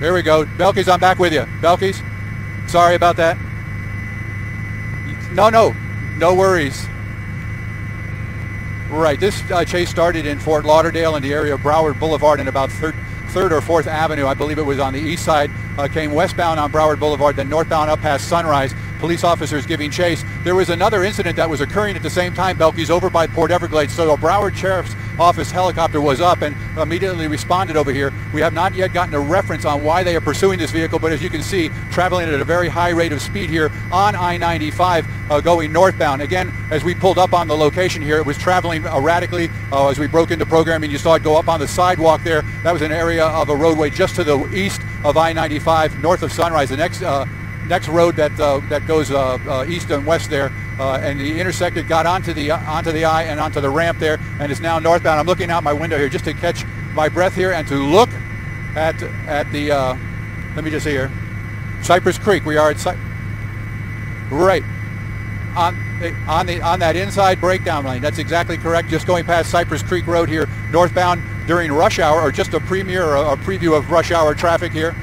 There we go. Belkis, I'm back with you. Belkis, sorry about that. No worries. Right, this chase started in Fort Lauderdale in the area of Broward Boulevard and about 3rd or 4th Avenue. I believe it was on the east side. Came westbound on Broward Boulevard, then northbound up past Sunrise. Police officers giving chase. There was another incident that was occurring at the same time, Belkis, over by Port Everglades. So a Broward Sheriff's Office helicopter was up and immediately responded over here. We have not yet gotten a reference on why they are pursuing this vehicle, but as you can see, traveling at a very high rate of speed here on I-95 going northbound. Again, as we pulled up on the location here, it was traveling erratically. As we broke into programming, you saw it go up on the sidewalk there. That was an area of a roadway just to the east of I-95, north of Sunrise. The next road that goes east and west there, and the intersected, got onto the I and onto the ramp there, and is now northbound. I'm looking out my window here just to catch my breath here and to look at the let me just see here, Cypress Creek. We are at right on that inside breakdown lane. That's exactly correct. Just going past Cypress Creek Road here, northbound during rush hour, or just a premiere or a preview of rush hour traffic here.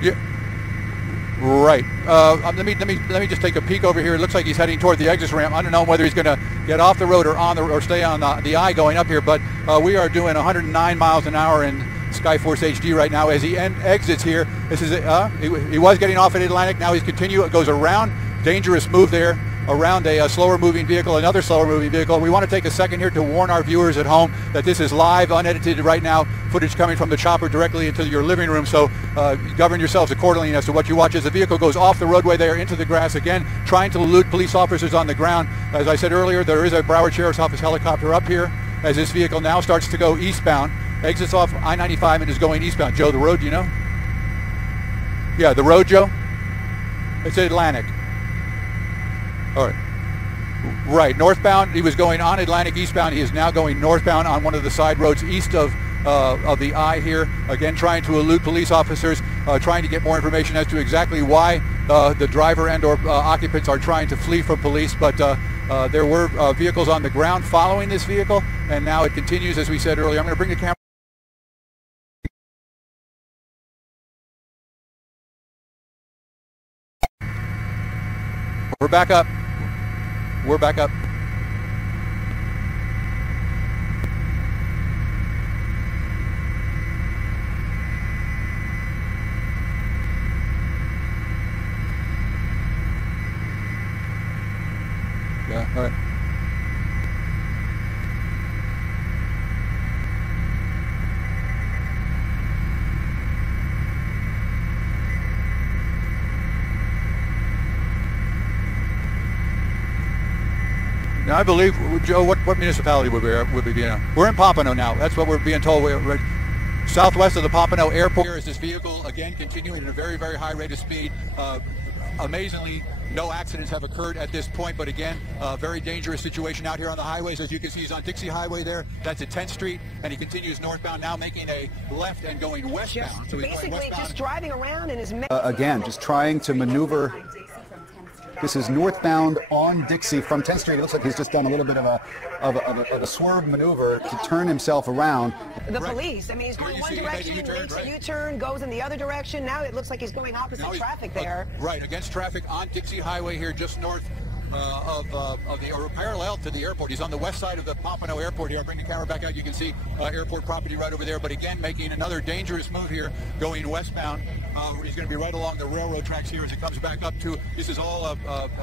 Yeah. Right. Let me just take a peek over here. It looks like he's heading toward the exit ramp. I don't know whether he's going to get off the road or stay on the I going up here, but we are doing 109 miles an hour in Skyforce HD right now as he exits here. This is he was getting off at Atlantic. Now he's goes around. Dangerous move there, around a slower moving vehicle, another slower moving vehicle. We want to take a second here to warn our viewers at home that this is live, unedited right now, footage coming from the chopper directly into your living room, so govern yourselves accordingly as to what you watch as the vehicle goes off the roadway there into the grass, again trying to elude police officers on the ground. As I said earlier, there is a Broward Sheriff's Office helicopter up here as this vehicle now starts to go eastbound, exits off I-95 and is going eastbound. Joe, the road, you know? Yeah, the road, Joe? It's Atlantic. All right. Right, northbound. He was going on Atlantic eastbound. He is now going northbound on one of the side roads east of the I here. Again, trying to elude police officers, trying to get more information as to exactly why the driver and/or occupants are trying to flee from police. But there were vehicles on the ground following this vehicle, and now it continues, as we said earlier. I'm going to bring the camera. We're back up. We're back up. Yeah, all right. Now, I believe, Joe, what municipality would we be in? We're in Pompano now. That's what we're being told. We're southwest of the Pompano Airport. Here is this vehicle, again, continuing at a very, very high rate of speed. Amazingly, no accidents have occurred at this point, but again, a very dangerous situation out here on the highways. As you can see, he's on Dixie Highway there. That's at 10th Street, and he continues northbound, now making a left and going westbound. So he's basically just driving around in his... Again, just trying to maneuver. This is northbound on Dixie from 10th Street. It looks like he's just done a little bit of a swerve maneuver to turn himself around. The police, I mean, he's going one direction, makes a U-turn, goes in the other direction. Now it looks like he's going opposite traffic there. Right, against traffic on Dixie Highway here, just north or parallel to the airport. He's on the west side of the Pompano Airport here. I'll bring the camera back out. You can see airport property right over there. But again, making another dangerous move here, going westbound. He's going to be right along the railroad tracks here as it comes back up to, this is all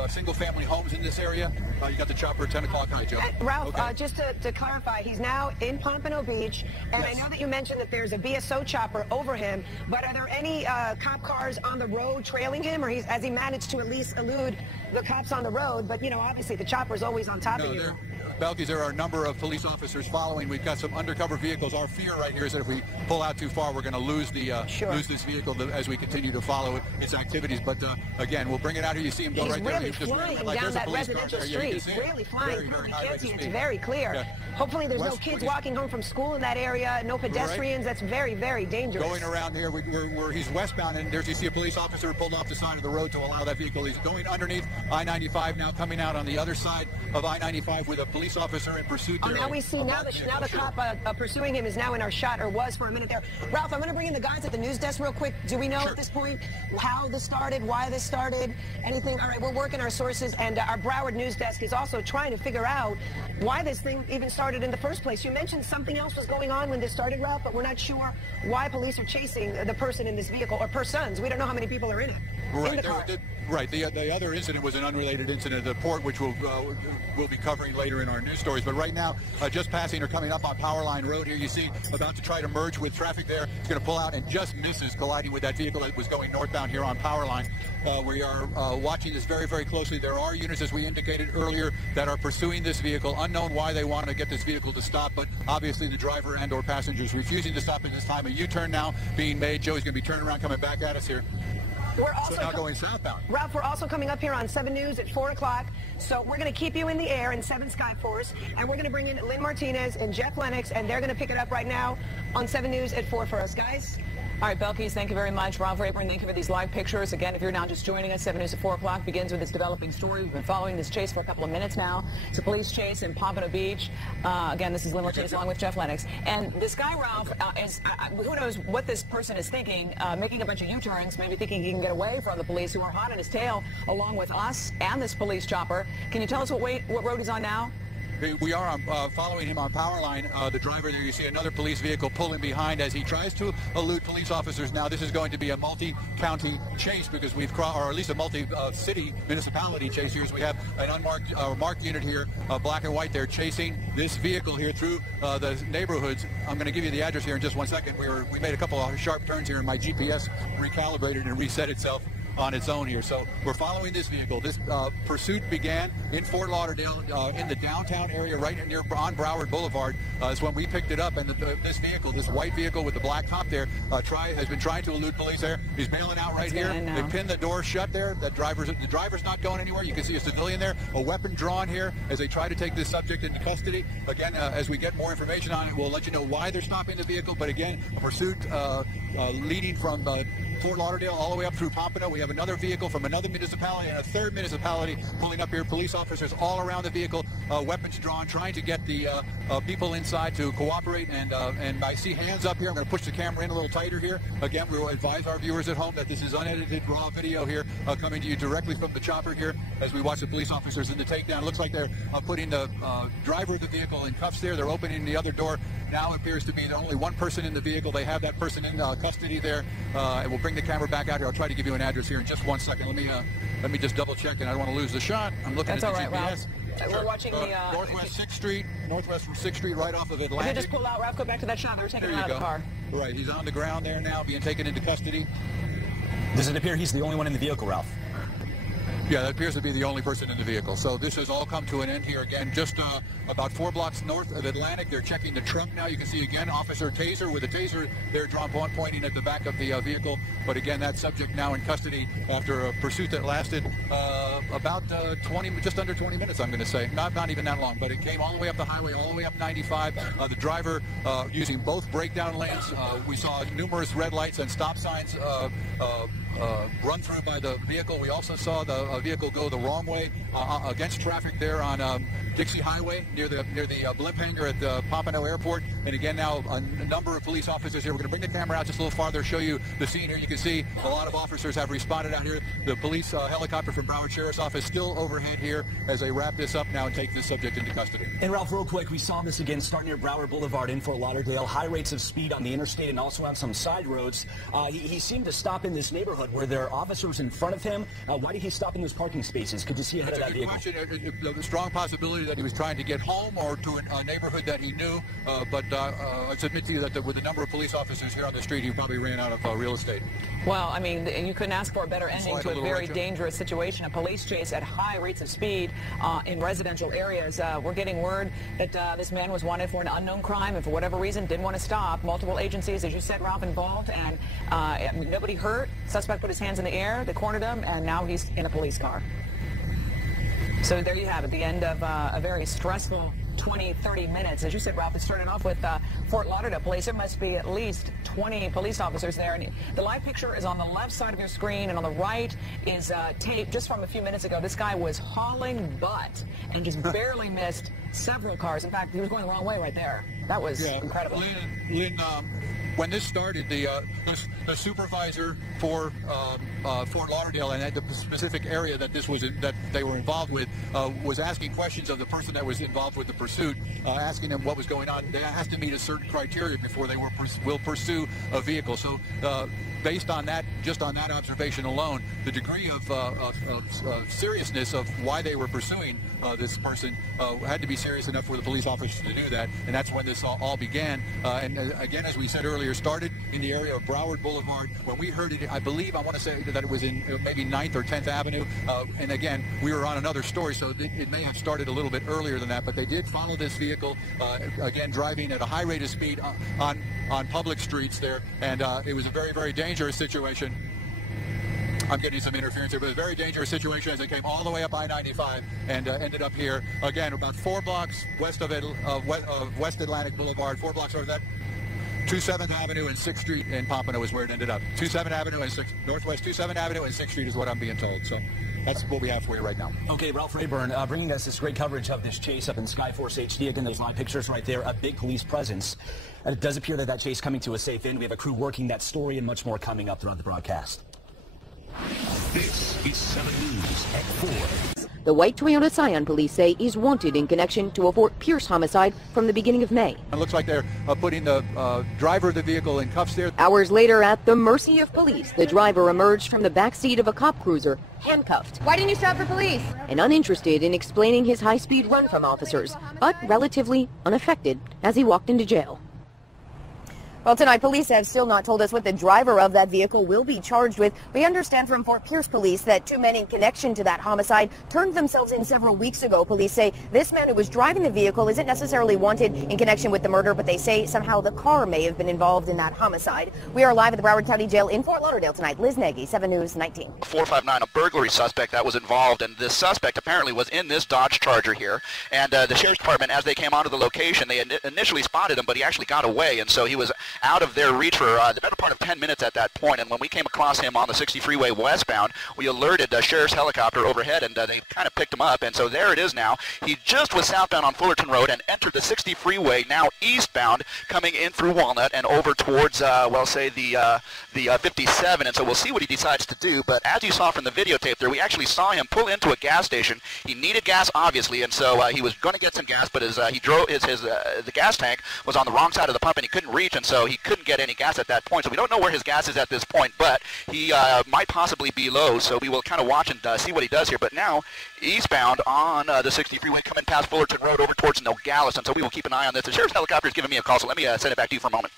single-family homes in this area. You got the chopper at 10 o'clock. Hi, Joe. Ralph, okay. Just to clarify, he's now in Pompano Beach, and yes. I know that you mentioned that there's a BSO chopper over him, but are there any cop cars on the road trailing him, or has he managed to at least elude the cops on the road? But, you know, obviously the chopper's always on top of you. Belkis, there are a number of police officers following. We've got some undercover vehicles. Our fear right here is that if we pull out too far, we're going to lose lose this vehicle as we continue to follow its activities. But again, we'll bring it out here. You see him go right there. He's really flying down that residential street. Really flying. You can't see it. It's very clear. Yeah. Hopefully there's no kids walking home from school in that area, no pedestrians. Right. That's very, very dangerous. Going around here, he's westbound, and you see a police officer pulled off the side of the road to allow that vehicle. He's going underneath I-95 now, coming out on the other side of I-95 with a police police officer in pursuit Oh, there. now we see, now the cop pursuing him is now in our shot, or was for a minute there. Ralph, I'm going to bring in the guys at the news desk real quick. Do we know at this point how this started, why this started, anything? All right, we're working our sources, and our Broward news desk is also trying to figure out why this thing even started in the first place. You mentioned something else was going on when this started, Ralph, but we're not sure why police are chasing the person in this vehicle, or persons. We don't know how many people are in it. Right. The other incident was an unrelated incident at the port, which we'll be covering later in our news stories. But right now, just passing or coming up on Powerline Road here, you see about to try to merge with traffic there. It's going to pull out and just misses colliding with that vehicle that was going northbound here on Powerline. We are watching this very, very closely. There are units, as we indicated earlier, that are pursuing this vehicle. Unknown why they want to get this vehicle to stop, but obviously the driver and or passengers refusing to stop at this time. A U-turn now being made. Joey's going to be turning around, coming back at us here. We're also now going southbound. Ralph, we're also coming up here on 7 News at 4 o'clock. So we're going to keep you in the air in 7 Skyforce, and we're going to bring in Lynn Martinez and Jeff Lennox, and they're going to pick it up right now on 7 News at 4 for us, guys. All right, Belkis, thank you very much. Ralph Rayburn, thank you for these live pictures. Again, if you're now just joining us, 7 News at 4 o'clock begins with this developing story. We've been following this chase for a couple of minutes now. It's a police chase in Pompano Beach. Again, this is Lynn Martinez along with Jeff Lennox. And this guy, Ralph, who knows what this person is thinking, making a bunch of U-turns, maybe thinking he can get away from the police who are hot on his tail, along with us and this police chopper. Can you tell us what road he's on now? We are following him on Powerline. The driver there, you see another police vehicle pulling behind as he tries to elude police officers. Now, this is going to be a multi-county chase because we've crossed, or at least a multi-city municipality chase here. So we have an unmarked marked unit here, black and white there, chasing this vehicle here through the neighborhoods. I'm going to give you the address here in just 1 second. We made a couple of sharp turns here, and my GPS recalibrated and reset itself on its own here. So we're following this vehicle. This pursuit began in Fort Lauderdale in the downtown area right near on Broward Boulevard is when we picked it up, and this vehicle, this white vehicle with the black top there, has been trying to elude police there. He's bailing out right here. They pinned the door shut there. The driver's not going anywhere. You can see a civilian there, a weapon drawn here as they try to take this subject into custody. Again, as we get more information on it, we'll let you know why they're stopping the vehicle. But again, a pursuit leading from Fort Lauderdale all the way up through Pompano. We have another vehicle from another municipality and a third municipality pulling up here. Police officers all around the vehicle, weapons drawn, trying to get the people inside to cooperate. And I see hands up here. I'm going to push the camera in a little tighter here. Again, we will advise our viewers at home that this is unedited, raw video here coming to you directly from the chopper here as we watch the police officers in the takedown. It looks like they're putting the driver of the vehicle in cuffs there. They're opening the other door. Now it appears to be only one person in the vehicle. They have that person in custody there, and we'll bring the camera back out here. I'll try to give you an address here in just 1 second. Let me just double check, and I don't want to lose the shot. I'm looking at the GPS. Ralph. We're watching the Northwest 6th Street, right off of Atlantic. If you just pull out, Ralph, go back to that shot. They're taking him out of the car. Right, he's on the ground there now, being taken into custody. Does it appear he's the only one in the vehicle, Ralph? Yeah, that appears to be the only person in the vehicle. So this has all come to an end here again, just about 4 blocks north of Atlantic. They're checking the trunk now. You can see again, Officer Taser with a taser there drawn pointing at the back of the vehicle. But again, that subject now in custody after a pursuit that lasted about just under 20 minutes, I'm going to say. Not even that long, but it came all the way up the highway, all the way up 95. The driver using both breakdown lanes. We saw numerous red lights and stop signs run through by the vehicle. We also saw the vehicle go the wrong way against traffic there on Dixie Highway near the blimp hangar at the Pompano Airport. And again, now a number of police officers here. We're going to bring the camera out just a little farther, show you the scene here. You can see a lot of officers have responded out here. The police helicopter from Broward Sheriff's Office still overhead here as they wrap this up now and take this subject into custody. And Ralph, real quick, we saw this again start near Broward Boulevard in Fort Lauderdale. High rates of speed on the interstate and also on some side roads. He seemed to stop in this neighborhood where there are officers in front of him. Why did he stop in those parking spaces? Could you see ahead of that vehicle? That's a good question. A strong possibility that he was trying to get home or to a neighborhood that he knew. But I submit to you that with the number of police officers here on the street, he probably ran out of real estate. Well, I mean, you couldn't ask for a better ending to a very dangerous situation. A police chase at high rates of speed in residential areas. We're getting word that this man was wanted for an unknown crime and for whatever reason didn't want to stop. Multiple agencies, as you said, Ralph, involved, and nobody hurt. Suspect put his hands in the air. They cornered him, and now he's in a police car. So there you have it, the end of a very stressful 20, 30 minutes. As you said, Ralph, it started off with Fort Lauderdale police. There must be at least 20 police officers there. And the live picture is on the left side of your screen, and on the right is tape just from a few minutes ago. This guy was hauling butt and just barely missed several cars. In fact, he was going the wrong way right there. That was incredible. Lynn, when this started, the supervisor for Fort Lauderdale and at the specific area that that they were involved with was asking questions of the person that was involved with the pursuit, asking them what was going on. They has to meet a certain criteria before they will pursue a vehicle. So based on that, just on that observation alone, the degree of seriousness of why they were pursuing this person had to be serious enough for the police officers to do that, and that's when this all began. And again, as we said earlier, started in the area of Broward Boulevard. When we heard it, I want to say that it was in maybe 9th or 10th Avenue. And again, we were on another story, so it may have started a little bit earlier than that. But they did follow this vehicle, again, driving at a high rate of speed on public streets there. And it was a very, very dangerous situation. I'm getting some interference here, but it was a very dangerous situation as they came all the way up I-95 and ended up here, again, about 4 blocks west of West Atlantic Boulevard, 4 blocks over that. 27th Avenue and 6th Street in Pompano is where it ended up. 27th Avenue and 6th, Northwest 27th Avenue and 6th Street is what I'm being told. So that's what we have for you right now. Okay, Ralph Rayburn, bringing us this great coverage of this chase up in Skyforce HD. Again, those live pictures right there, a big police presence. And it does appear that chase coming to a safe end. We have a crew working that story and much more coming up throughout the broadcast. This is 7 News at 4. The white Toyota Scion police say is wanted in connection to a Fort Pierce homicide from the beginning of May. It looks like they're putting the driver of the vehicle in cuffs there. Hours later, at the mercy of police, the driver emerged from the back seat of a cop cruiser, handcuffed. Why didn't you stop for police? And uninterested in explaining his high-speed run from officers, but relatively unaffected as he walked into jail. Well, tonight, police have still not told us what the driver of that vehicle will be charged with. We understand from Fort Pierce police that 2 men in connection to that homicide turned themselves in several weeks ago. Police say this man who was driving the vehicle isn't necessarily wanted in connection with the murder, but they say somehow the car may have been involved in that homicide. We are live at the Broward County Jail in Fort Lauderdale tonight. Liz Nagy, 7 News 19. 459, a burglary suspect that was involved, and this suspect apparently was in this Dodge Charger here. And the Sheriff's Department, as they came onto the location, they initially spotted him, but he actually got away, and so he was out of their reach for the better part of 10 minutes at that point. And when we came across him on the 60 freeway westbound, we alerted the sheriff's helicopter overhead, and they kind of picked him up. And so there it is now. He just was southbound on Fullerton Road and entered the 60 freeway, now eastbound, coming in through Walnut and over towards, well, say the 57. And so we'll see what he decides to do. But as you saw from the videotape there, we actually saw him pull into a gas station. He needed gas, obviously, and so he was going to get some gas, but the gas tank was on the wrong side of the pump, and he couldn't reach, and so he couldn't get any gas at that point. So we don't know where his gas is at this point, but he might possibly be low, so we will kind of watch and see what he does here. But now eastbound on the 60 freeway coming past Fullerton Road over towards Nogales, and so we will keep an eye on this. The sheriff's helicopter is giving me a call, so let me send it back to you for a moment.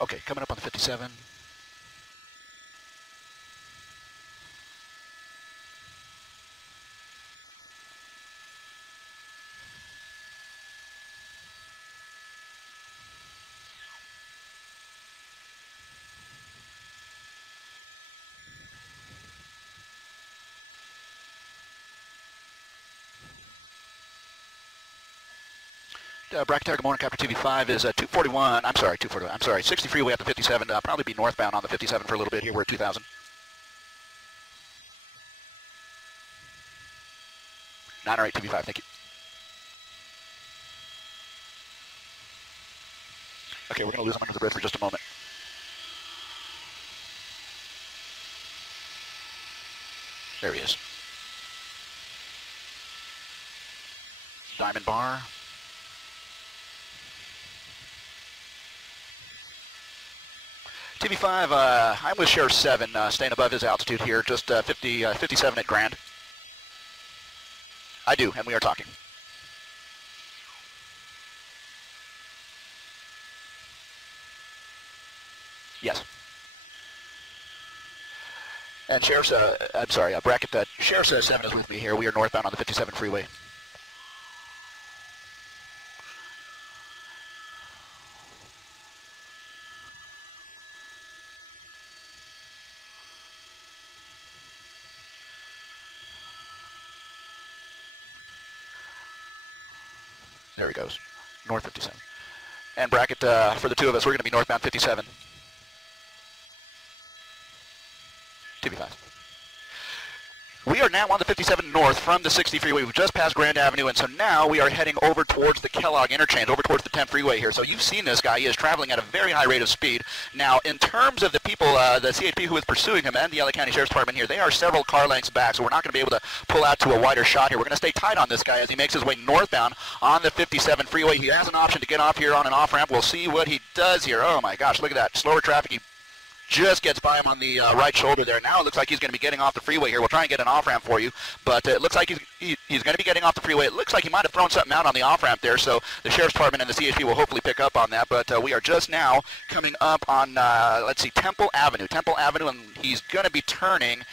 Okay, coming up on the 57. Bracketeer, good morning. Copter TV5 is 241. I'm sorry, 241. I'm sorry, 60 freeway up to 57. Probably be northbound on the 57 for a little bit here. We're at 2000. 908 TV5. Thank you. Okay, we're going to lose him under the bridge for just a moment. There he is. Diamond Bar. TV5, I'm with Sheriff 7, staying above his altitude here, just 57 at Grand. I do, and we are talking. Yes. And Sheriff's, Sheriff's 7 is with me here. We are northbound on the 57 freeway. There he goes, north 57. And bracket for the two of us, we're going to be northbound 57. TB5. We are now on the 57 north from the 60 freeway. We've just passed Grand Avenue, and so now we are heading over towards the Kellogg interchange, over towards the 10 freeway here. So you've seen this guy. He is traveling at a very high rate of speed. Now, in terms of the people, the CHP who is pursuing him and the LA County Sheriff's Department here, they are several car lengths back, so we're not going to be able to pull out to a wider shot here. We're going to stay tight on this guy as he makes his way northbound on the 57 freeway. He has an option to get off here on an off-ramp. We'll see what he does here. Oh, my gosh, look at that. Slower traffic. He just gets by him on the right shoulder there. Now it looks like he's going to be getting off the freeway here. We'll try and get an off-ramp for you, but it looks like he's going to be getting off the freeway. It looks like he might have thrown something out on the off-ramp there, so the Sheriff's Department and the CHP will hopefully pick up on that, but we are just now coming up on, let's see, Temple Avenue, and he's going to be turning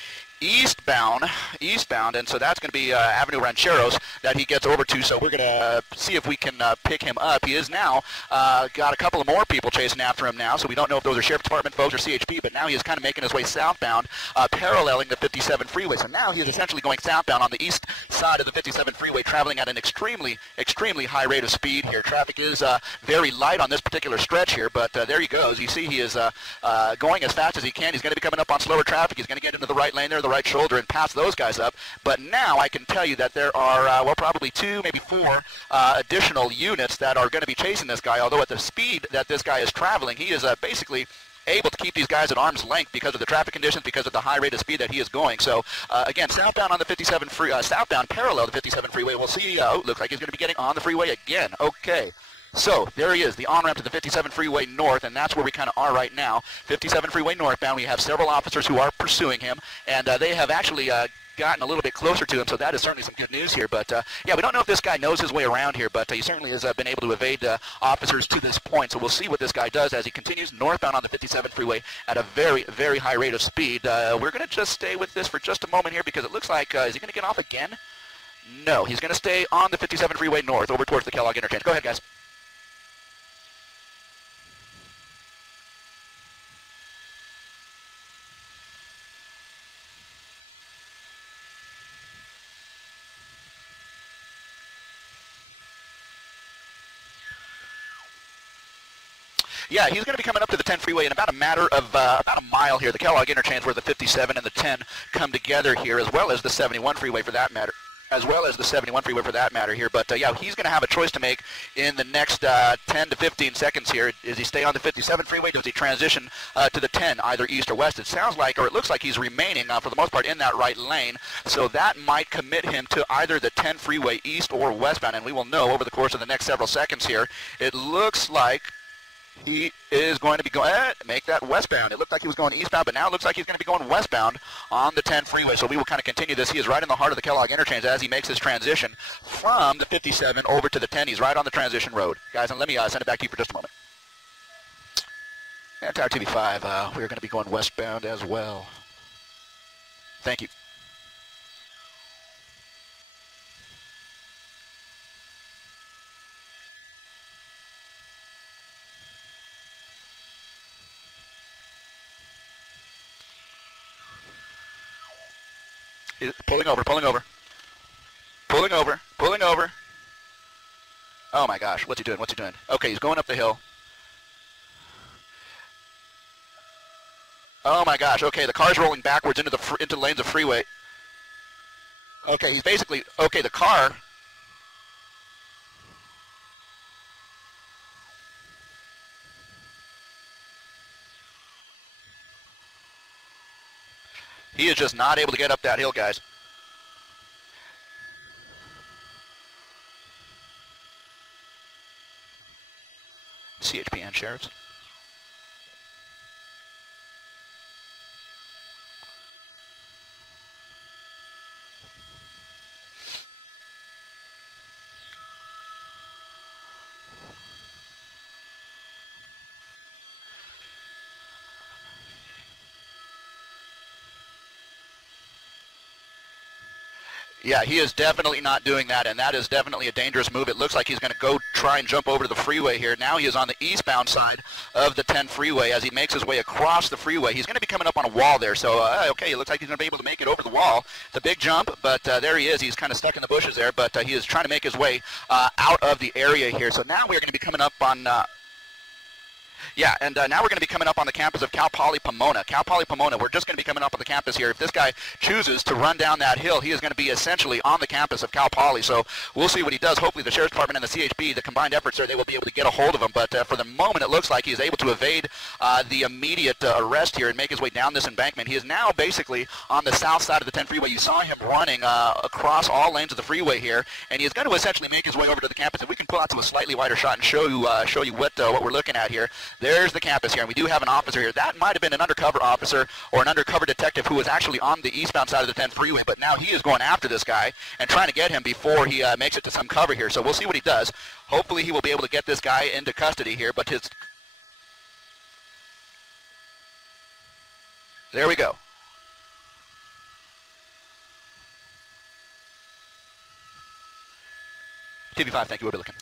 eastbound, and so that's going to be Avenue Rancheros that he gets over to, so we're going to see if we can pick him up. He is now got a couple of more people chasing after him now, so we don't know if those are Sheriff's Department folks or CHP, but now he is kind of making his way southbound, paralleling the 57 freeway. So now he is essentially going southbound on the east side of the 57 freeway, traveling at an extremely high rate of speed here. Traffic is very light on this particular stretch here, but there he goes. You see he is going as fast as he can. He's going to be coming up on slower traffic. He's going to get into the right lane there, the right shoulder, and pass those guys up. But now I can tell you that there are, well, probably 2, maybe 4 additional units that are going to be chasing this guy, although at the speed that this guy is traveling, he is basically able to keep these guys at arm's length because of the traffic conditions, because of the high rate of speed that he is going. So again, southbound on the 57 southbound parallel the 57 freeway. We'll see. Looks like he's going to be getting on the freeway again. Okay. So there he is, the on-ramp to the 57 freeway north, and that's where we kind of are right now. 57 freeway northbound. We have several officers who are pursuing him, and they have actually gotten a little bit closer to him, so that is certainly some good news here. But yeah, we don't know if this guy knows his way around here, but he certainly has been able to evade officers to this point. So we'll see what this guy does as he continues northbound on the 57 freeway at a very high rate of speed. We're going to just stay with this for just a moment here because it looks like, is he going to get off again? No, he's going to stay on the 57 freeway north over towards the Kellogg interchange. Go ahead, guys. Yeah, he's going to be coming up to the 10 freeway in about a mile here. The Kellogg interchange where the 57 and the 10 come together here, as well as the 71 freeway for that matter. Here, but yeah, he's going to have a choice to make in the next 10 to 15 seconds here. Does he stay on the 57 freeway? Does he transition to the 10, either east or west? It sounds like, or it looks like he's remaining for the most part in that right lane, so that might commit him to either the 10 freeway east or westbound, and we will know over the course of the next several seconds here. It looks like he is going to be going, make that westbound. It looked like he was going eastbound, but now it looks like he's going to be going westbound on the 10 freeway. So we will kind of continue this. He is right in the heart of the Kellogg interchange as he makes his transition from the 57 over to the 10. He's right on the transition road. Guys, and let me send it back to you for just a moment. And Tower TV5, we're going to be going westbound as well. Thank you. Pulling over. Oh my gosh, what's he doing? Okay, he's going up the hill. Oh my gosh, okay, the car's rolling backwards into the lanes of freeway. Okay, he's basically, okay, the car. He is just not able to get up that hill, guys. CHP and sheriffs. Yeah, he is definitely not doing that, and that is definitely a dangerous move. It looks like he's going to go try and jump over to the freeway here. Now he is on the eastbound side of the 10 freeway as he makes his way across the freeway. He's going to be coming up on a wall there, so okay, it looks like he's going to be able to make it over the wall. It's a big jump, but there he is. He's kind of stuck in the bushes there, but he is trying to make his way out of the area here. So now we're going to be coming up on... Yeah, and now we're going to be coming up on the campus of Cal Poly Pomona. Cal Poly Pomona, we're just going to be coming up on the campus here. If this guy chooses to run down that hill, he is going to be essentially on the campus of Cal Poly. So we'll see what he does. Hopefully the Sheriff's Department and the CHP, the combined efforts there, they will be able to get a hold of him. But for the moment, it looks like he is able to evade the immediate arrest here and make his way down this embankment. He is now basically on the south side of the 10 freeway. You saw him running across all lanes of the freeway here, and he is going to essentially make his way over to the campus. If we can pull out to a slightly wider shot and show you what we're looking at here. There's the campus here, and we do have an officer here. That might have been an undercover officer or an undercover detective who was actually on the eastbound side of the 10 freeway, but now he is going after this guy and trying to get him before he makes it to some cover here. So we'll see what he does. Hopefully he will be able to get this guy into custody here, but there we go. TV5, thank you. We'll be looking.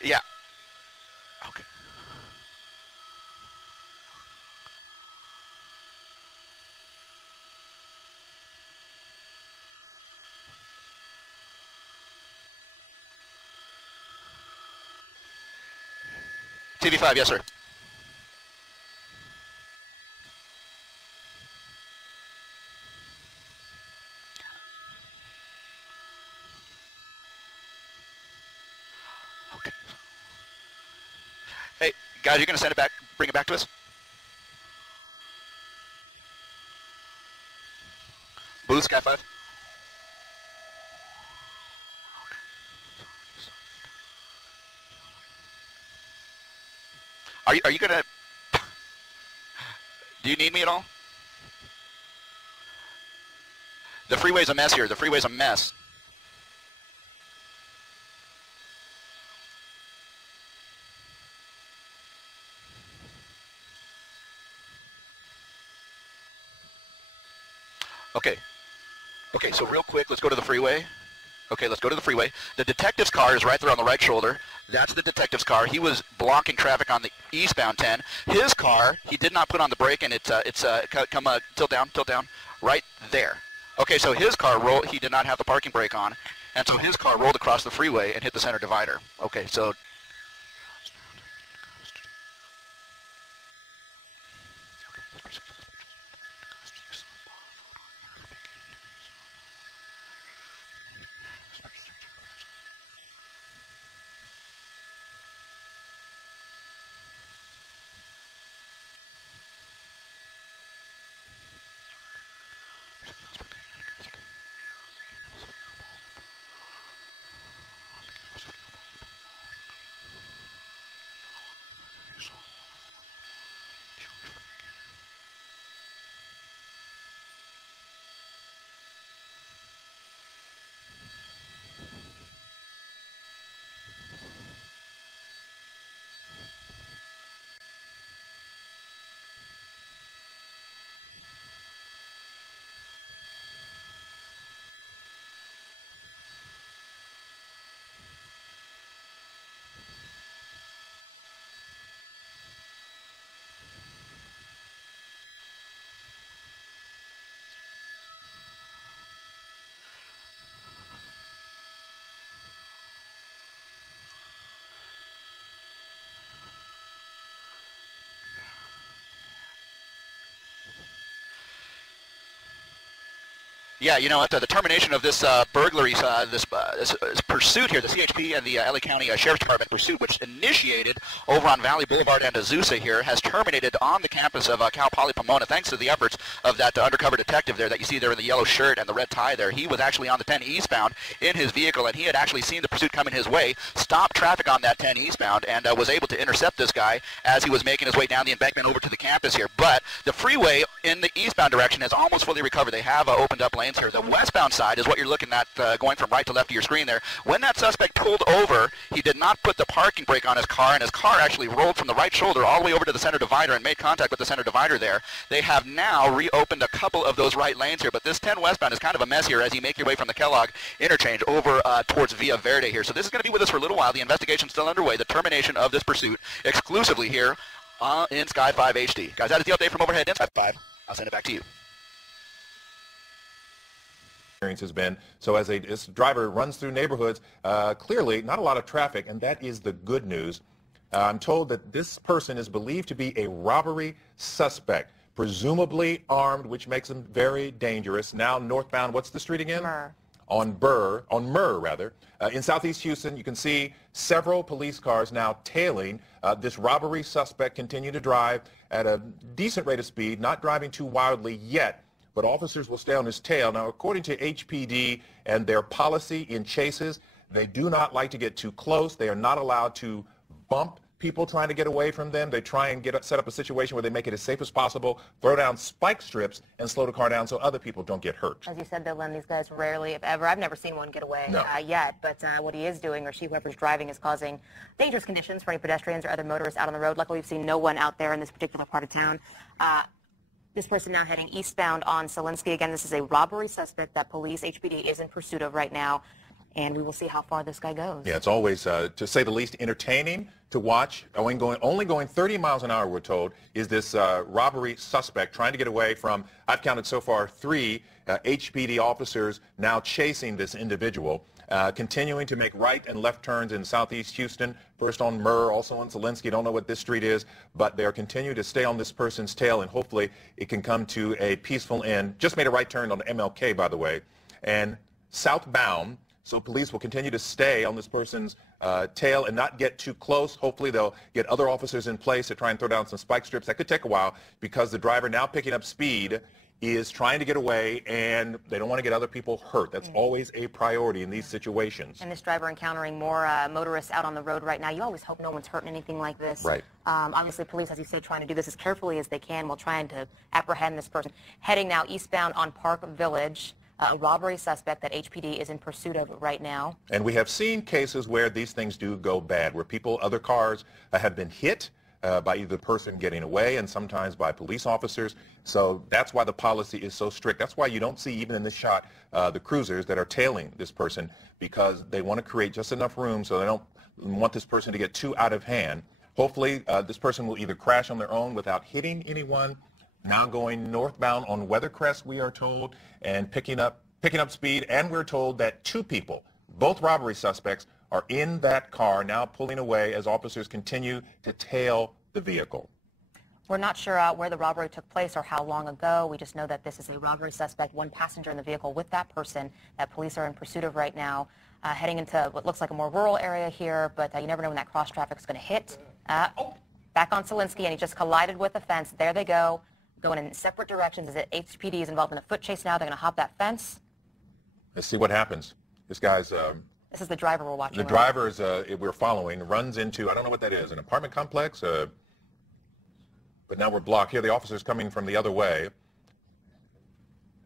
Yeah. Okay. TV5, yes, sir. Okay. Hey, guys, you're going to send it back, bring it back to us? Blue Sky 5. Are you going to... Do you need me at all? The freeway's a mess here. The freeway's a mess. Okay. Okay, so real quick, let's go to the freeway. Okay, let's go to the freeway. The detective's car is right there on the right shoulder. That's the detective's car. He was blocking traffic on the eastbound 10. His car, he did not put on the brake, and tilt down, right there. Okay, so his car rolled. He did not have the parking brake on, and so his car rolled across the freeway and hit the center divider. Okay, so. Yeah, you know what? The termination of this burglary, this pursuit here, the CHP and the LA County Sheriff's Department pursuit, which initiated over on Valley Boulevard and Azusa here, has terminated on the campus of Cal Poly Pomona, thanks to the efforts of that undercover detective there that you see there in the yellow shirt and the red tie there. He was actually on the 10 eastbound in his vehicle, and he had actually seen the pursuit coming his way, stopped traffic on that 10 eastbound, and was able to intercept this guy as he was making his way down the embankment over to the campus here. But the freeway in the eastbound direction has almost fully recovered. They have opened up lanes here. The westbound side is what you're looking at going from right to left of your screen there. When that suspect pulled over, he did not put the parking brake on his car, and his car actually rolled from the right shoulder all the way over to the center divider and made contact with the center divider there. They have now reopened a couple of those right lanes here, but this 10 westbound is kind of a mess here as you make your way from the Kellogg interchange over towards Villa Verde here. So this is going to be with us for a little while. The investigation's still underway. The termination of this pursuit exclusively here in Sky 5 HD. Guys, that is the update from overhead in Sky 5. I'll send it back to you. Has been. So as this driver runs through neighborhoods, clearly not a lot of traffic, and that is the good news. I'm told that this person is believed to be a robbery suspect, presumably armed, which makes him very dangerous. Now northbound, what's the street again? Murr. On Murr, rather. In southeast Houston, you can see several police cars now tailing this robbery suspect, continue to drive at a decent rate of speed, not driving too wildly yet, but officers will stay on his tail. Now, according to HPD and their policy in chases, they do not like to get too close. They are not allowed to bump people trying to get away from them. They try and set up a situation where they make it as safe as possible, throw down spike strips, and slow the car down so other people don't get hurt. As you said, though, Len, these guys rarely, if ever, I've never seen one get away yet, but what he is doing, or whoever's driving, is causing dangerous conditions for any pedestrians or other motorists out on the road. Luckily, we've seen no one out there in this particular part of town. This person now heading eastbound on Selinsky. Again, this is a robbery suspect that police, HPD, is in pursuit of right now, and we will see how far this guy goes. Yeah, it's always, to say the least, entertaining to watch. Only going 30 miles an hour, we're told, is this robbery suspect trying to get away from, I've counted so far 3 HPD officers now chasing this individual. Continuing to make right and left turns in southeast Houston, first on Murr, also on Selinsky. Don't know what this street is, but they're continuing to stay on this person's tail, and hopefully it can come to a peaceful end. Just made a right turn on MLK, by the way, and southbound, so police will continue to stay on this person's tail and not get too close. Hopefully they'll get other officers in place to try and throw down some spike strips. That could take a while because the driver, now picking up speed, is trying to get away, and they don't want to get other people hurt. That's always a priority in these situations. And this driver encountering more motorists out on the road right now. You always hope no one's hurting anything like this. Right. Obviously, police, as you said, trying to do this as carefully as they can while trying to apprehend this person. Heading now eastbound on Park Village. A robbery suspect that HPD is in pursuit of right now. And we have seen cases where these things do go bad, where other cars have been hit by either the person getting away and sometimes by police officers. So that's why the policy is so strict. That's why you don't see, even in this shot, the cruisers that are tailing this person, because they want to create just enough room so they don't want this person to get too out of hand. Hopefully, this person will either crash on their own without hitting anyone. Now going northbound on Weathercrest, we are told, and picking up speed, and we're told that 2 people, both robbery suspects, are in that car now pulling away as officers continue to tail the vehicle. We're not sure where the robbery took place or how long ago. We just know that this is a robbery suspect, 1 passenger in the vehicle with that person that police are in pursuit of right now, heading into what looks like a more rural area here, but you never know when that cross traffic is going to hit. Back on Selinsky, and he just collided with a fence. There they go. Going in separate directions. As HPD is involved in a foot chase now. They're going to hop that fence. Let's see what happens. This guy's... this is the driver we're watching. The driver is, we're following, runs into, I don't know what that is, an apartment complex? But now we're blocked. Here the officer's coming from the other way.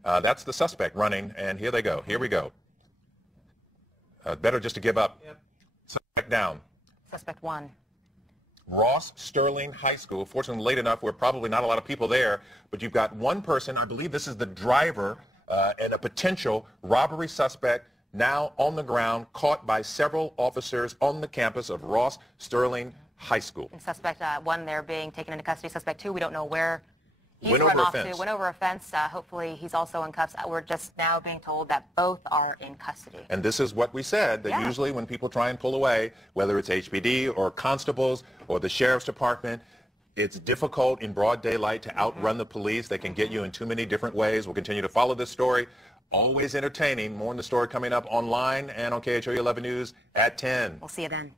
That's the suspect running, and here they go. Here we go. Better just to give up. Yep. Suspect down. Suspect 1. Ross Sterling High School. Fortunately, late enough, we're probably not a lot of people there, but you've got 1 person, I believe this is the driver, and a potential robbery suspect now on the ground, caught by several officers on the campus of Ross Sterling High School. And suspect 1 there being taken into custody. Suspect 2, we don't know where he's went run over off a fence. to. Went over a fence. Hopefully he's also in cuffs. We're just now being told that both are in custody. And this is what we said, that usually when people try and pull away, whether it's HPD or constables or the sheriff's department, it's difficult in broad daylight to outrun the police. They can get you in too many different ways. We'll continue to follow this story Always entertaining. More on the story coming up online and on KHOE 11 News at 10. We'll see you then.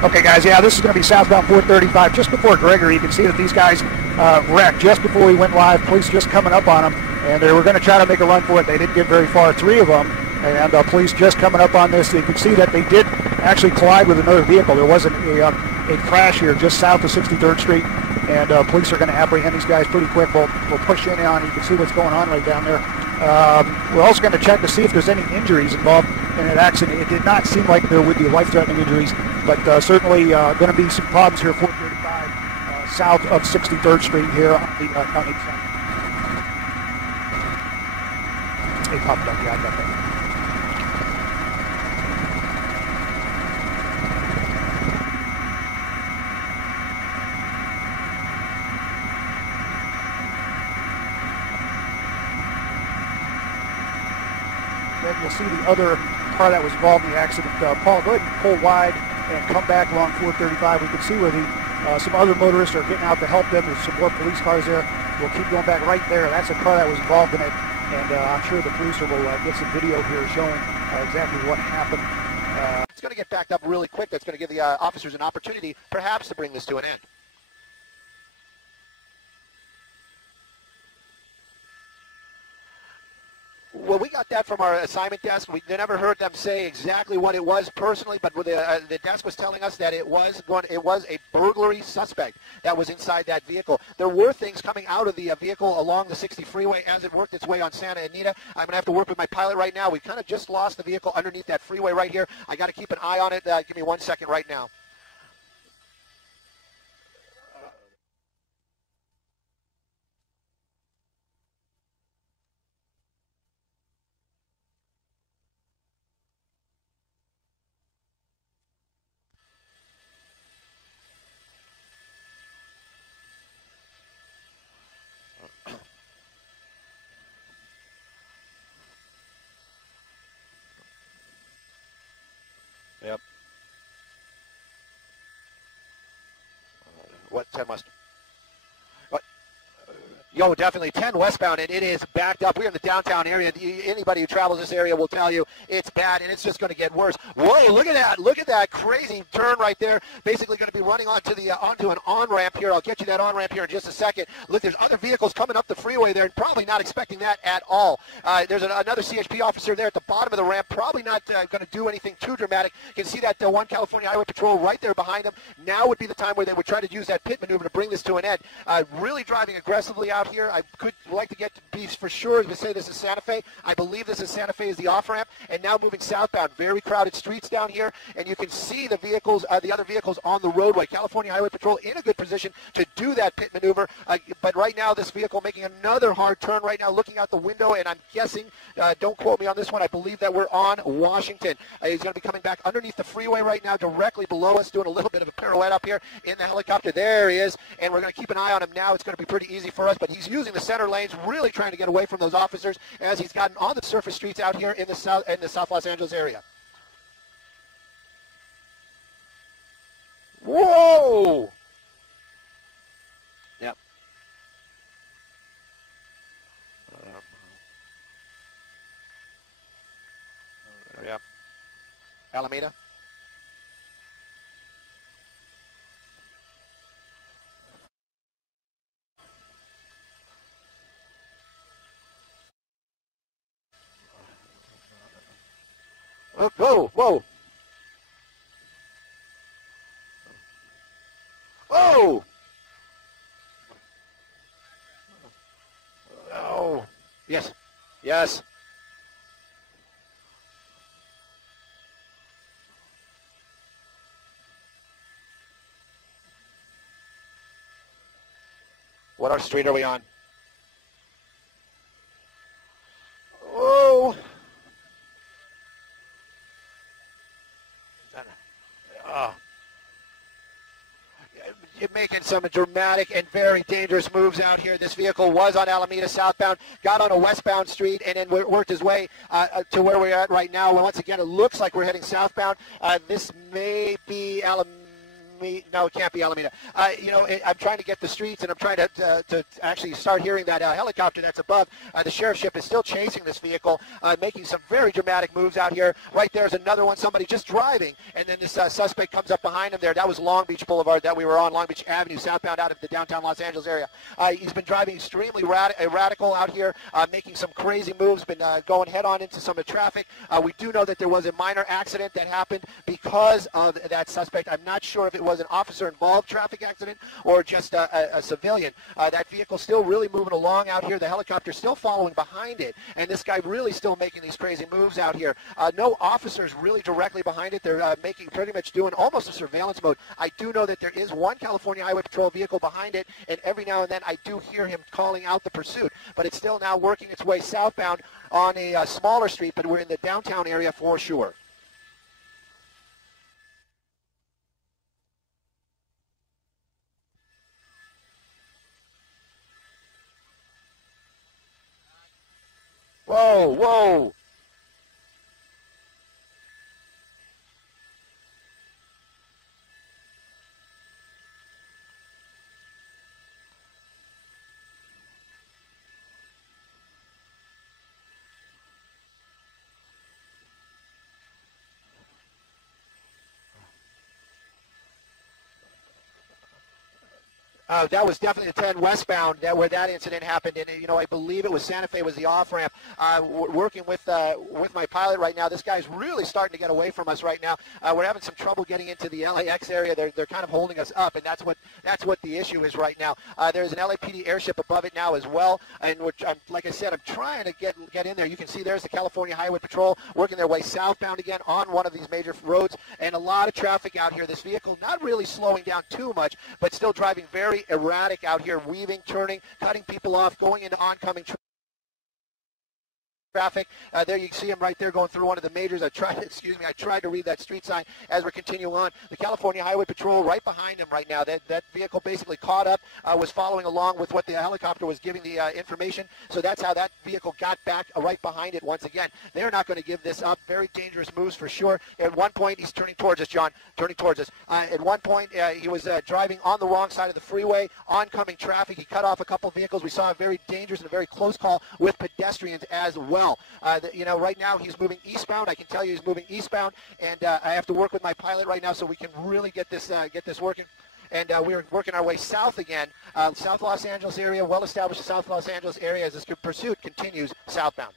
Okay, guys, yeah, this is going to be southbound 435, just before Gregory. You can see that these guys wrecked just before we went live. Police just coming up on them, and they were going to try to make a run for it. They didn't get very far, 3 of them, and police just coming up on this. You can see that they did actually collide with another vehicle. There wasn't a crash here just south of 63rd Street, and police are going to apprehend these guys pretty quick. We'll push in on. You can see what's going on right down there. We're also going to check to see if there's any injuries involved in that accident. It did not seem like there would be life-threatening injuries, but certainly going to be some problems here at 435 south of 63rd Street here on the county side. Hey, popped up. Yeah, I got that. Then you'll see the other car that was involved in the accident. Paul, go ahead and pull wide and come back along 435. We can see where some other motorists are getting out to help them. There's some more police cars there. We'll keep going back right there. That's a car that was involved in it, and I'm sure the producer will get some video here showing exactly what happened. It's going to get backed up really quick. That's going to give the officers an opportunity, perhaps, to bring this to an end. Well, we got that from our assignment desk. We never heard them say exactly what it was personally, but the desk was telling us that it was a burglary suspect that was inside that vehicle. There were things coming out of the vehicle along the 60 freeway as it worked its way on Santa Anita. I'm going to have to work with my pilot right now. We kind of just lost the vehicle underneath that freeway right here. I got to keep an eye on it. Give me 1 second right now. Yep. What 10 must? What? Yo, definitely 10 westbound, and it is backed up. We're in the downtown area. Anybody who travels this area will tell you it's bad, and it's just going to get worse. Whoa, look at that. Look at that crazy turn right there. Basically going to be running onto an on-ramp here. I'll get you that on-ramp here in just a second. Look, there's other vehicles coming up the freeway there, and probably not expecting that at all. There's another CHP officer there at the bottom of the ramp, probably not going to do anything too dramatic. You can see that one California Highway Patrol right there behind them. Now would be the time where they would try to use that pit maneuver to bring this to an end. Really driving aggressively out here. I could like to get to be for sure to say this is Santa Fe. I believe this is Santa Fe is the off-ramp, and now moving southbound. Very crowded streets down here, and you can see the vehicles, the other vehicles on the roadway. California Highway Patrol in a good position to do that pit maneuver, but right now this vehicle making another hard turn right now, looking out the window, and I'm guessing, don't quote me on this one, I believe that we're on Washington. He's going to be coming back underneath the freeway right now, directly below us, doing a little bit of a pirouette up here in the helicopter. There he is, and we're going to keep an eye on him now. It's going to be pretty easy for us, but he's using the center lanes, really trying to get away from those officers as he's gotten on the surface streets out here in the South Los Angeles area. Whoa! Yep. Yep. Alameda. Whoa, whoa. Whoa! Oh, yes, yes. What street are we on? Oh. You're making some dramatic and very dangerous moves out here. This vehicle was on Alameda southbound, got on a westbound street, and then worked his way to where we're at right now. Well, once again, it looks like we're heading southbound. This may be Alameda. No, it can't be Alameda. I'm trying to get the streets, and I'm trying to actually start hearing that helicopter that's above. The sheriff's ship is still chasing this vehicle, making some very dramatic moves out here. Right there's another one, somebody just driving, and then this suspect comes up behind him there. That was Long Beach Boulevard that we were on, Long Beach Avenue, southbound out of the downtown Los Angeles area. He's been driving extremely radical out here, making some crazy moves, been going head-on into some of the traffic. We do know that there was a minor accident that happened because of that suspect. I'm not sure if it was an officer-involved traffic accident or just a civilian. That vehicle still really moving along out here. The helicopter still following behind it, and this guy really still making these crazy moves out here. No officers really directly behind it. They're making pretty much doing almost a surveillance mode. I do know that there is one California Highway Patrol vehicle behind it, and every now and then I do hear him calling out the pursuit, but it's still now working its way southbound on a smaller street, but we're in the downtown area for sure. Whoa, whoa. That was definitely the 10 westbound where that incident happened, and I believe it was Santa Fe was the off ramp. Working with my pilot right now, this guy's really starting to get away from us right now. We're having some trouble getting into the LAX area. They're kind of holding us up, and that's what the issue is right now. There's an LAPD airship above it now as well, and which like I said, I'm trying to get in there. You can see there's the California Highway Patrol working their way southbound again on one of these major roads, and a lot of traffic out here. This vehicle not really slowing down too much, but still driving very erratic out here, weaving, turning, cutting people off, going into oncoming traffic. There you see him right there going through one of the majors. I tried to read that street sign as we're continuing on. The California Highway Patrol right behind him right now. That vehicle basically caught up, was following along with what the helicopter was giving the information. So that's how that vehicle got back right behind it once again. They're not going to give this up. Very dangerous moves for sure. At one point, he's turning towards us, John, turning towards us. At one point, he was driving on the wrong side of the freeway, oncoming traffic. He cut off a couple vehicles. We saw a very dangerous and a very close call with pedestrians as well. Right now he's moving eastbound. I can tell you he's moving eastbound, and I have to work with my pilot right now so we can really get this working. And we're working our way south again, South Los Angeles area, well-established South Los Angeles area as this pursuit continues southbound.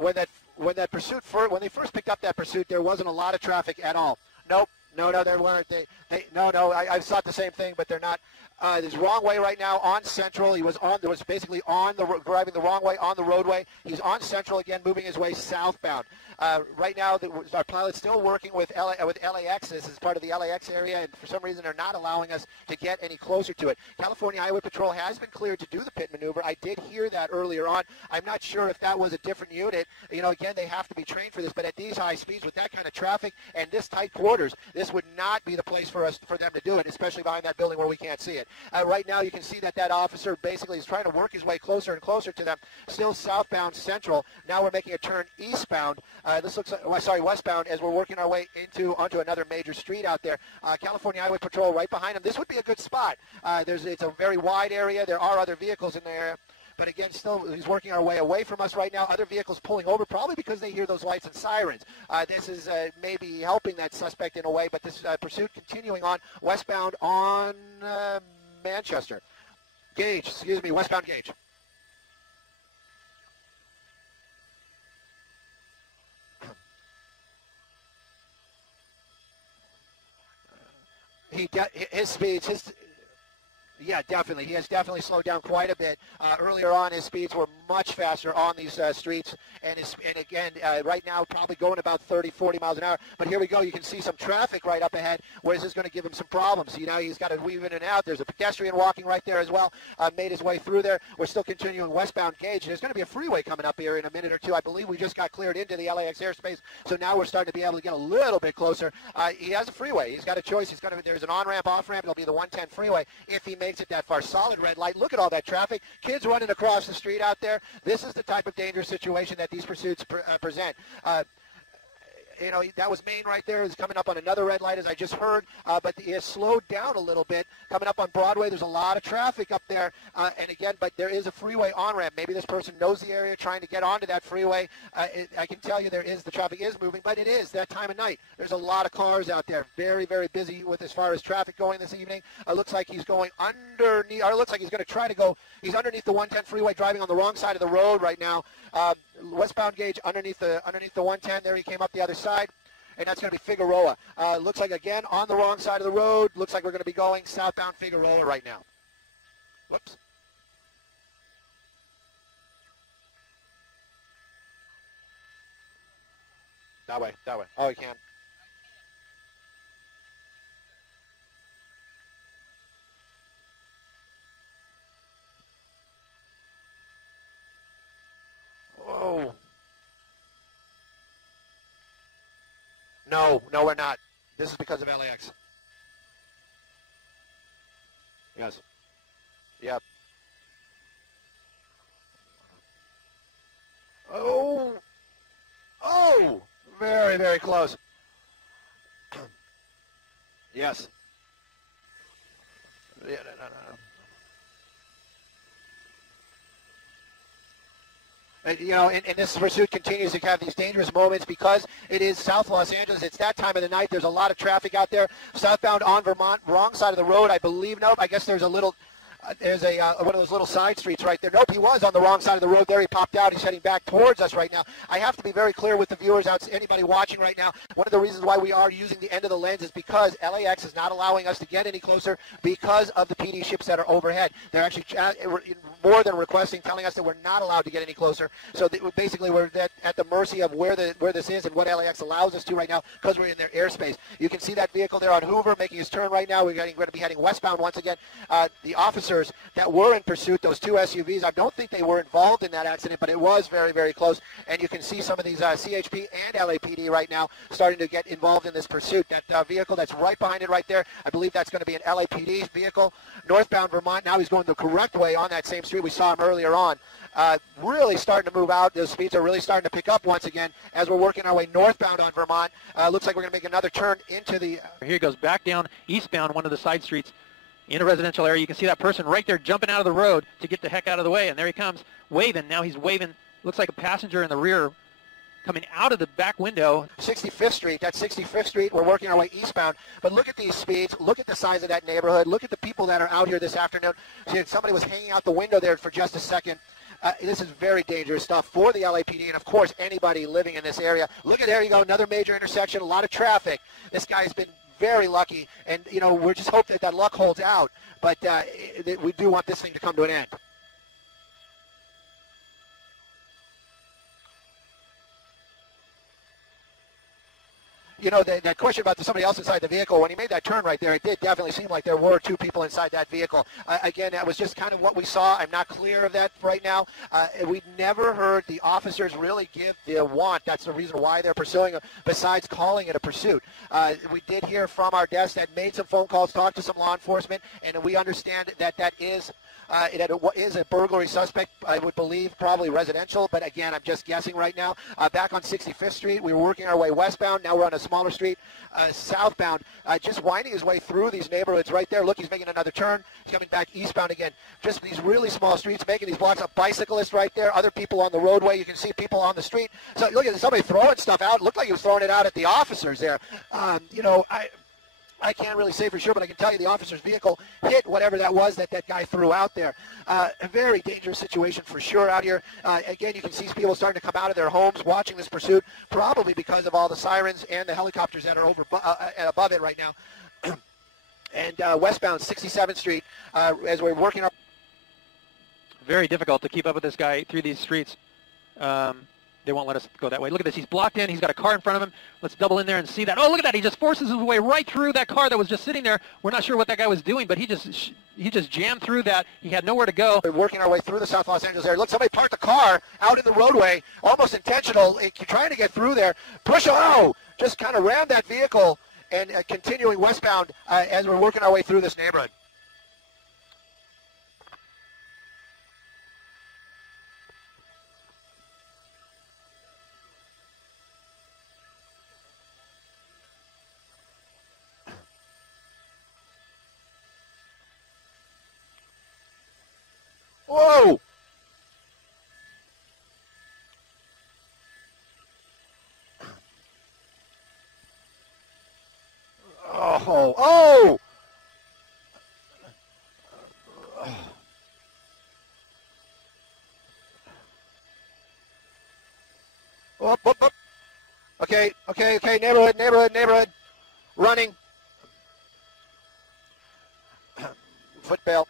When they first picked up that pursuit, there wasn't a lot of traffic at all. Nope. No, there weren't. I thought the same thing, but they're not. There's wrong way right now on Central. He was basically driving the wrong way on the roadway. He's on Central again, moving his way southbound. Right now, our pilot's still working with LAX. This is part of the LAX area, and for some reason, they're not allowing us to get any closer to it. California Highway Patrol has been cleared to do the pit maneuver. I did hear that earlier on. I'm not sure if that was a different unit. Again, they have to be trained for this, but at these high speeds with that kind of traffic and this tight quarters, this would not be the place for them to do it, especially behind that building where we can't see it. Right now, you can see that officer basically is trying to work his way closer and closer to them, still southbound Central. Now we're making a turn eastbound. This looks like, westbound as we're working our way onto another major street out there. California Highway Patrol right behind him. This would be a good spot. It's a very wide area. There are other vehicles in there. But again, still, he's working our way away from us right now. Other vehicles pulling over, probably because they hear those lights and sirens. This is maybe helping that suspect in a way, but this pursuit continuing on westbound on Manchester. Westbound Gage. His speeds, Yeah, definitely. He has definitely slowed down quite a bit. Earlier on, his speeds were much faster on these streets. And again, right now, probably going about 30, 40 miles an hour. But here we go. You can see some traffic right up ahead. Where is this going to give him some problems? You know, he's got to weave in and out. There's a pedestrian walking right there as well. Made his way through there. We're still continuing westbound gauge. There's going to be a freeway coming up here in a minute or two. I believe we just got cleared into the LAX airspace. So now we're starting to be able to get a little bit closer. He has a freeway. He's got a choice. There's an on-ramp, off-ramp. It'll be the 110 freeway if he makes it that far. Solid red light. Look at all that traffic. Kids running across the street out there. This is the type of dangerous situation that these pursuits present. You know, that was Maine right there. He's coming up on another red light, as I just heard, but he has slowed down a little bit. Coming up on Broadway, there's a lot of traffic up there, and again, but there is a freeway on-ramp. Maybe this person knows the area, trying to get onto that freeway. I can tell you the traffic is moving, but it is that time of night. There's a lot of cars out there, very, very busy with as far as traffic going this evening. It looks like he's going underneath, or it looks like he's going to try to go, he's underneath the 110 freeway, driving on the wrong side of the road right now. Westbound gauge underneath the 110. There he came up the other side, and that's going to be Figueroa. Looks like, again, on the wrong side of the road. Looks like we're going to be going southbound Figueroa right now. Whoops. That way, that way. Oh, he can. Whoa. No, we're not. This is because of LAX. Yes. Yep. Oh. Oh. Very, very close. Yes. Yeah, no. You know, and this pursuit continues to have these dangerous moments because it is South Los Angeles. It's that time of the night. There's a lot of traffic out there. Southbound on Vermont, wrong side of the road, I believe. Nope, I guess there's a little... There's one of those little side streets right there. Nope, he was on the wrong side of the road there. He popped out. He's heading back towards us right now. I have to be very clear with the viewers, anybody watching right now. One of the reasons why we are using the end of the lens is because LAX is not allowing us to get any closer because of the PD ships that are overhead. They're actually more than requesting, telling us that we're not allowed to get any closer. So basically we're at the mercy of where this is and what LAX allows us to right now because we're in their airspace. You can see that vehicle there on Hoover making his turn right now. We're going to be heading westbound once again. The officers that were in pursuit, those two SUVs, I don't think they were involved in that accident, but it was very, very close. And you can see some of these CHP and LAPD right now starting to get involved in this pursuit. That vehicle that's right behind it right there, I believe that's going to be an LAPD vehicle. Northbound Vermont, now he's going the correct way on that same street we saw him earlier on. Really starting to move out. Those speeds are really starting to pick up once again as we're working our way northbound on Vermont. Looks like we're going to make another turn into the... Here he goes back down eastbound one of the side streets in a residential area. You can see that person right there jumping out of the road to get the heck out of the way, and there he comes waving. Now he's waving, looks like a passenger in the rear coming out of the back window. 65th Street, that's 65th Street. We're working our way eastbound, but look at these speeds. Look at the size of that neighborhood. Look at the people that are out here this afternoon. See, somebody was hanging out the window there for just a second. This is very dangerous stuff for the LAPD and, of course, anybody living in this area. Look at, there you go, another major intersection, a lot of traffic. This guy's been very lucky, and, you know, we're just hoping that luck holds out, but we do want this thing to come to an end. You know, that question about somebody else inside the vehicle, when he made that turn right there, it did definitely seem like there were two people inside that vehicle. Again, that was just kind of what we saw. I'm not clear of that right now. We never heard the officers really give the want. That's the reason why they're pursuing it, besides calling it a pursuit. We did hear from our desk that made some phone calls, talked to some law enforcement, and we understand that is it is a burglary suspect, I would believe, probably residential, but again, I'm just guessing right now. Back on 65th Street, we were working our way westbound. Now we're on a smaller street, southbound, just winding his way through these neighborhoods right there. Look, he's making another turn. He's coming back eastbound again. Just these really small streets, making these blocks. A bicyclist right there, other people on the roadway. You can see people on the street. So look at somebody throwing stuff out. It looked like he was throwing it out at the officers there. You know, I can't really say for sure, but I can tell you the officer's vehicle hit whatever that was that guy threw out there. A very dangerous situation for sure out here. Again, you can see people starting to come out of their homes watching this pursuit, probably because of all the sirens and the helicopters that are over above it right now. and westbound 67th Street as we're working our... Very difficult to keep up with this guy through these streets. They won't let us go that way. Look at this. He's blocked in. He's got a car in front of him. Let's double in there and see that. Oh, look at that. He just forces his way right through that car that was just sitting there. We're not sure what that guy was doing, but he just jammed through that. He had nowhere to go. We're working our way through the South Los Angeles area. Look, somebody parked the car out in the roadway, almost intentional. You're trying to get through there. Just kind of rammed that vehicle and continuing westbound as we're working our way through this neighborhood. Whoa! Oh! Oh! Up. Okay. Neighborhood. Running. Foot bail.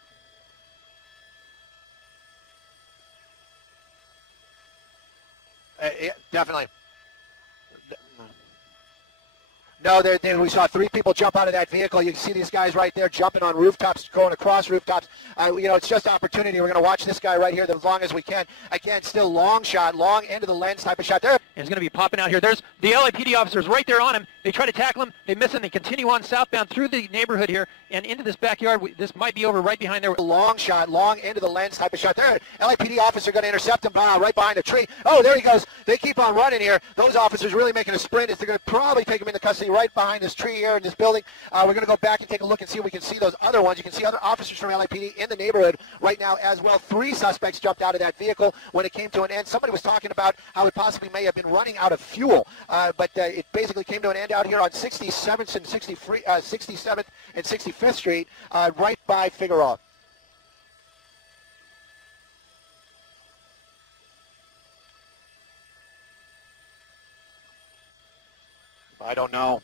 Yeah, definitely. No, we saw 3 people jump out of that vehicle. You can see these guys right there jumping on rooftops, going across rooftops. It's just opportunity. We're going to watch this guy right here as long as we can. Again, still long shot, long end of the lens type of shot. There. And he's going to be popping out here. There's the LAPD officers right there on him. They try to tackle him. They miss him. They continue on southbound through the neighborhood here and into this backyard. This might be over right behind there. Long shot, long end of the lens type of shot. There. LAPD officer going to intercept him right behind the tree. Oh, there he goes. They keep on running here. Those officers really making a sprint. They're going to probably take him into custody right behind this tree here in this building. We're going to go back and take a look and see if we can see those other ones. You can see other officers from LAPD in the neighborhood right now as well. 3 suspects jumped out of that vehicle when it came to an end. Somebody was talking about how it possibly may have been running out of fuel, but it basically came to an end out here on 67th and 67th and 65th Street, right by Figueroa. I don't know.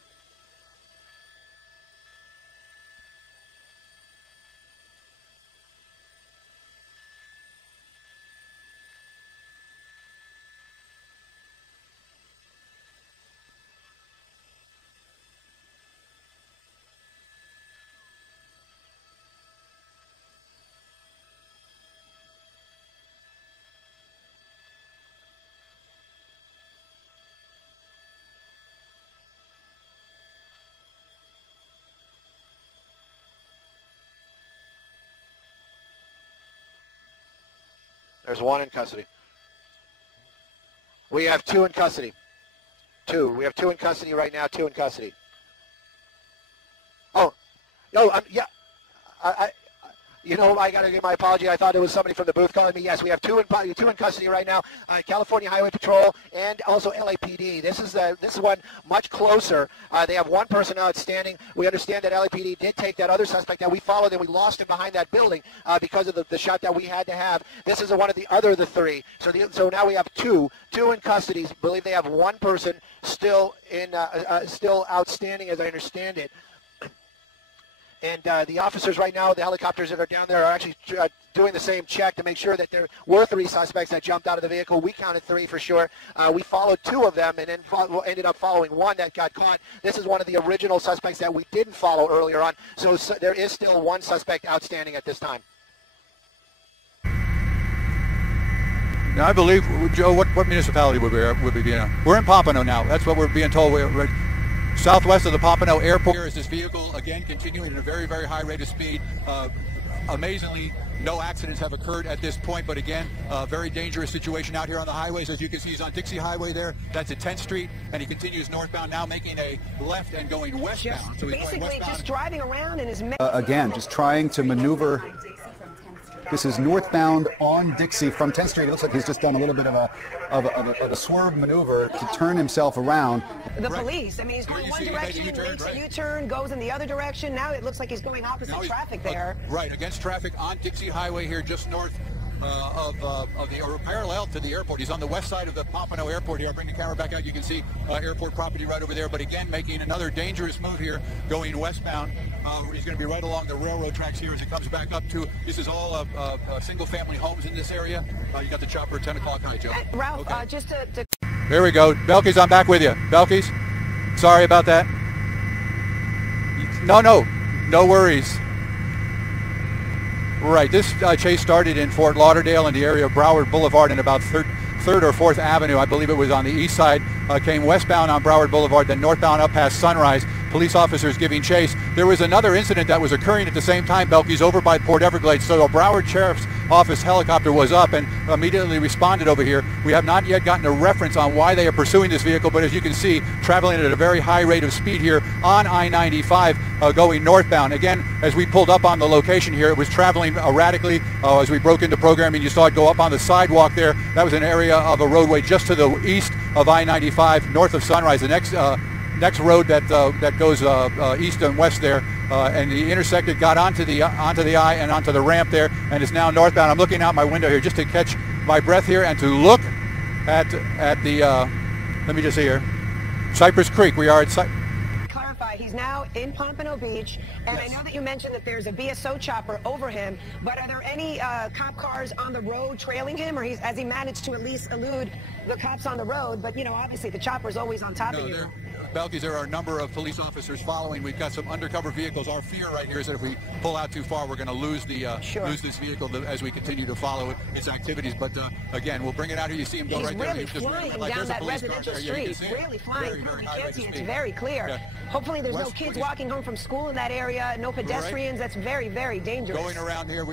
There's 1 in custody. We have 2 in custody. 2. We have 2 in custody right now. 2 in custody. Oh, no, yeah. I got to give my apology. I thought it was somebody from the booth calling me. Yes, we have 2 in custody right now. California Highway Patrol and also LAPD. This is one much closer. They have 1 person outstanding. We understand that LAPD did take that other suspect that we followed and we lost him behind that building because of the shot that we had to have. This is one of the other 3. So now we have 2 in custody. I believe they have 1 person still outstanding, as I understand it. And the officers right now, the helicopters that are down there, are actually doing the same check to make sure that there were 3 suspects that jumped out of the vehicle. We counted 3 for sure. We followed 2 of them and then ended up following 1 that got caught. This is one of the original suspects that we didn't follow earlier on. So there is still 1 suspect outstanding at this time. Now, I believe, Joe, what municipality would we be in? We're in Pompano now. That's what we're being told. We're southwest of the Pompano Airport. Here is this vehicle, again, continuing at a very, very high rate of speed. Amazingly, no accidents have occurred at this point, but again, a very dangerous situation out here on the highways. As you can see, he's on Dixie Highway there. That's at 10th Street, and he continues northbound, now making a left and going westbound. So he's basically going westbound. just driving around in his... Again, just trying to maneuver. This is northbound on Dixie from 10th Street. It looks like he's just done a little bit of a swerve maneuver to turn himself around. The police, I mean, he's going one direction, makes a U-turn, goes in the other direction. Now it looks like he's going opposite traffic there. Right, against traffic on Dixie Highway here, just north or parallel to the airport. He's on the west side of the Pompano Airport here. I'll bring the camera back out. You can see airport property right over there. But again, making another dangerous move here, going westbound. He's going to be right along the railroad tracks here as it comes back up to. This is all single-family homes in this area. You got the chopper at 10 o'clock. Hi, Joe. Ralph, okay. just to... There we go. Belkis, I'm back with you. Belkis, sorry about that. No worries. Right, this chase started in Fort Lauderdale in the area of Broward Boulevard and about 3rd or 4th Avenue. I believe it was on the east side. Came westbound on Broward Boulevard, then northbound up past Sunrise. Police officers giving chase. There was another incident that was occurring at the same time, Belkis, over by Port Everglades. So a Broward Sheriff's Office helicopter was up and immediately responded over here. We have not yet gotten a reference on why they are pursuing this vehicle, but as you can see, traveling at a very high rate of speed here on I-95 going northbound. Again, as we pulled up on the location here, it was traveling erratically. As we broke into programming, you saw it go up on the sidewalk there. That was an area of a roadway just to the east of I-95, north of Sunrise. The next road that goes east and west there, and he intersected, got onto the I and onto the ramp there, and is now northbound. I'm looking out my window here just to catch my breath here and to look at the let me just see here, Cypress Creek. We are at clarify, he's now in Pompano Beach, and yes. I know that you mentioned that there's a BSO chopper over him, but are there any cop cars on the road trailing him, or has he managed to at least elude the cops on the road? But, you know, obviously the chopper's always on top of you. Belkis, there are a number of police officers following. We've got some undercover vehicles. Our fear right here is that if we pull out too far, we're going to lose lose this vehicle as we continue to follow its activities. But again, we'll bring it out here. You see him go right there. He's really flying down that residential street. Really flying. You can't see it. It's very clear. Yeah. Hopefully there's no kids walking home from school in that area, no pedestrians. Right. That's very, very dangerous. Going around here,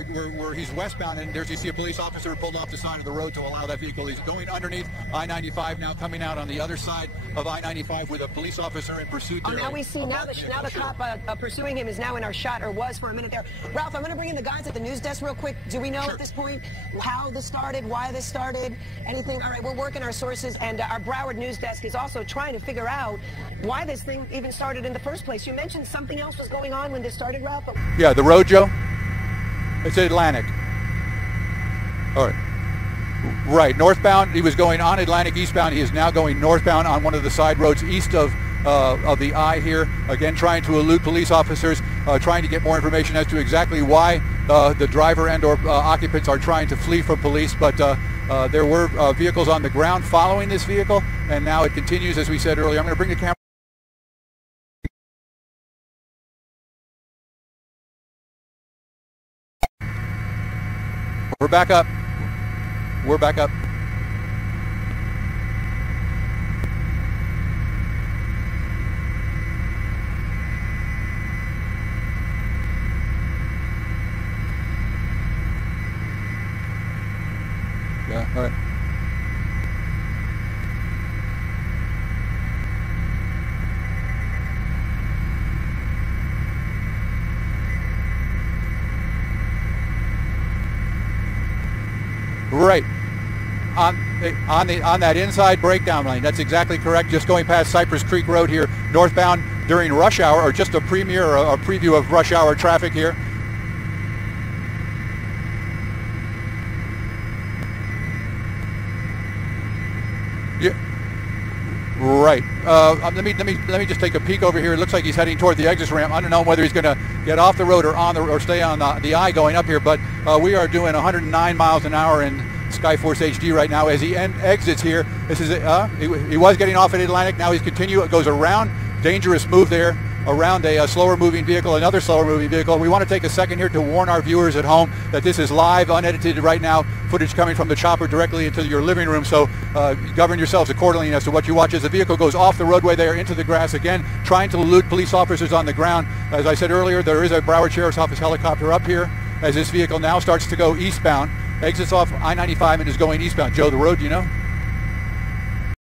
he's westbound, and there's, you see a police officer pulled off the side of the road to allow that vehicle. He's going underneath I-95 now, coming out on the other side of I-95 with a police officer in pursuit. Now we see, now the cop pursuing him is now in our shot, or was for a minute there. Ralph, I'm going to bring in the guys at the news desk real quick. Do we know at this point how this started, why this started, anything? All right, we're working our sources, and our Broward news desk is also trying to figure out why this thing even started in the first place. You mentioned something else was going on when this started, Ralph? Yeah, the road, Joe? It's Atlantic. All right. Right, northbound. He was going on Atlantic eastbound. He is now going northbound on one of the side roads east of the I here. Again, trying to elude police officers, trying to get more information as to exactly why the driver and or occupants are trying to flee from police. But there were vehicles on the ground following this vehicle, and now it continues, as we said earlier. I'm going to bring the camera. We're back up. We're back up. Yeah, all right. Right. On that inside breakdown lane. That's exactly correct. Just going past Cypress Creek Road here, northbound during rush hour, or just a premiere or a preview of rush hour traffic here. Yeah. Right. Let me just take a peek over here. It looks like he's heading toward the exit ramp. I don't know whether he's going to get off the road or stay on the I going up here, but we are doing 109 miles an hour in Skyforce HD right now as he exits here. This is he was getting off at Atlantic. Now he's goes around. Dangerous move there, around a slower moving vehicle, another slower moving vehicle. We want to take a second here to warn our viewers at home that this is live, unedited right now, footage coming from the chopper directly into your living room, so govern yourselves accordingly as to what you watch as the vehicle goes off the roadway there into the grass, again trying to elude police officers on the ground. As I said earlier, there is a Broward Sheriff's Office helicopter up here as this vehicle now starts to go eastbound, exits off I-95 and is going eastbound. Joe, the road, do you know?